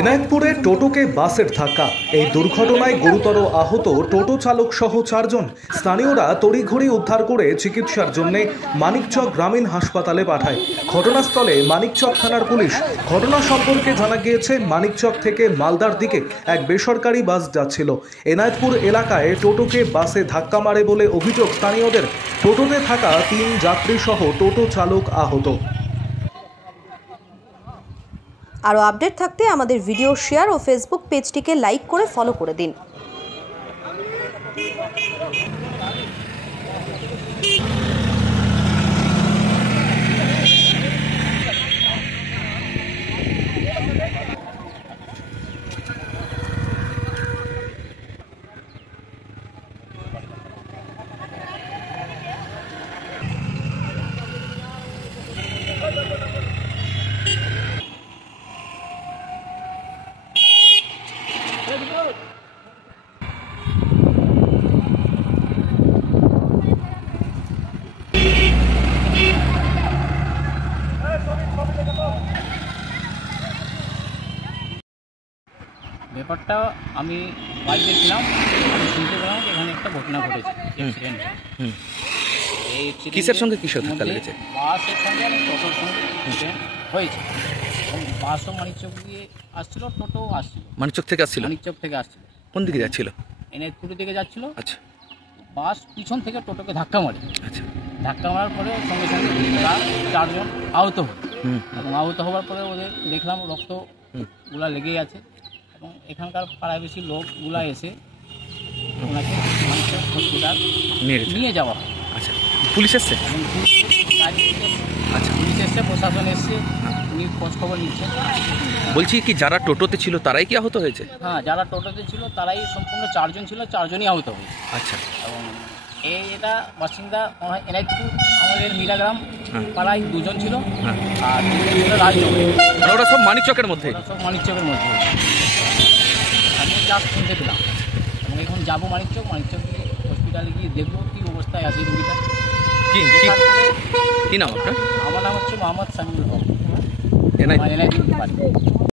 এনায়েতপুরে টোটোকে বাসের ধাক্কা, এই দুর্ঘটনায় গুরুতর আহত টোটো চালক সহ 4 জন। স্থানীয়রা তড়িঘড়ি উদ্ধার করে চিকিৎসার জন্য মানিকচক গ্রামীণ হাসপাতালে পাঠায়। ঘটনাস্থলে মানিকচক থানার পুলিশ। ঘটনা সম্পর্কে জানা গিয়েছে, মানিকচক থেকে মালদার দিকে এক বেসরকারি বাস যাচ্ছিল। এনায়েতপুর এলাকায় টোটোকে বাসে ধাক্কা মারে বলে অভিযোগ স্থানীয়দের। টোটোতে থাকা 3 যাত্রী সহ টোটো চালক আহত। আরও আপডেট থাকতে আমাদের ভিডিও শেয়ার ও ফেসবুক পেজটিকে লাইক করে ফলো করে দিন। ব্যাপারটা আমি বাইরে ছিলাম, আমি শুনতে পেলাম এখানে একটা ঘটনা ঘটেছে। কিসের সঙ্গে কিসের ধাক্কা লেগেছে? বাসের সঙ্গে আর টোটোর সঙ্গে হয়েছে। বাসও মানিকচক দিয়ে আসছিল, টোটোও আসছিল। মানিকচক থেকে আসছিল? মানিকচক থেকে আসছিল। কোন দিকে যাচ্ছিল? এনায়েতপুরের দিকে যাচ্ছিল। আচ্ছা। বাস পিছন থেকে টোটোকে ধাক্কা মারে। আচ্ছা। ধাক্কা মারার পরে সঙ্গে সঙ্গে তার 4 জন আহত হয় এবং আহত হওয়ার পরে ওদের দেখলাম রক্তগুলা লেগেই আছে এবং এখানকার পাড়াবেশি লোকগুলা এসে ওনাকে হসপিটাল নিয়ে যাওয়া হয়। আচ্ছা, পুলিশ এসছে? আচ্ছা, পুলিশ এসছে, প্রশাসন এসছে, উনি খোঁজখবর নিচ্ছেন। বলছি কি যারা টোটোতে ছিল তারাই কি আহত হয়েছে? হ্যাঁ, যারা টোটোতে ছিল তারাই সম্পূর্ণ 4 জন ছিল, 4 জনই আহত হয়েছে। আচ্ছা। এবং এটা বাসিন্দা এনায়েতপুর আমাদের মিলাগ্রাম পাড়ায় 2 জন ছিল আর 2 জন ছিল রাজনগর। ওরা সব মানিকচকের মধ্যে? সব মানিকচকের মধ্যে। আমি জাস্ট শুনতে পেলাম এবং এখন যাবো মানিকচক গিয়ে হসপিটালে গিয়ে দেখবো কী অবস্থায় আছে রুগীটা। কি নাম আপনার? আমার নাম হচ্ছে মোহাম্মদ সামিউল হক, এনায়েতপুর।